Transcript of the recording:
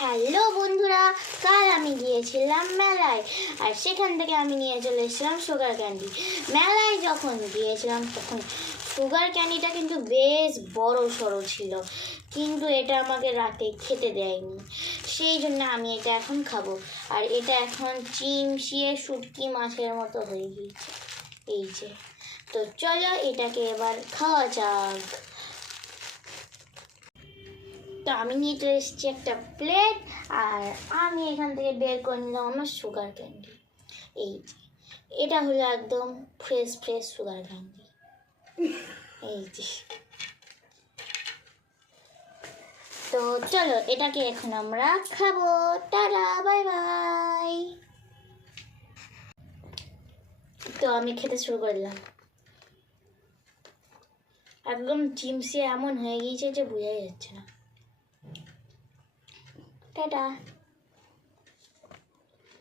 Hello বন্ধুরা, কাল আমি গিয়েছিলাম মেলায় আর সেখান থেকে আমি নিয়ে চলে এসেছিলাম সুগার ক্যান্ডি। মেলায় যখন গিয়েছিলাম তখন সুগার ক্যান্ডিটা কিন্তু বেশ বড় সড়ো ছিল, কিন্তু এটা আমাকে রাতে খেতে দেয়নি, সেই জন্য আমি এটা এখন খাবো। আর এটা এখন চিমসিয়ে শুটকি মাছের মতো হয়ে গিয়েছে, এই যে। তো চলো এটাকে এবার খাওয়া যাক। তো আমি নিয়ে চলে এসেছি একটা প্লেট, আর আমি এখান থেকে বের করে নিলাম আমার সুগার ক্যান্ডি। এই যে, এটা হলো একদম ফ্রেশ ফ্রেশ সুগার ক্যান্ডি, এই যে। তো চলো এটাকে এখন আমরা খাবো। Tata, bye bye. তো আমি খেতে শুরু করলাম, একদম চিমসে এমন হয়ে গিয়েছে যে বোঝাই যাচ্ছে না। টাটা।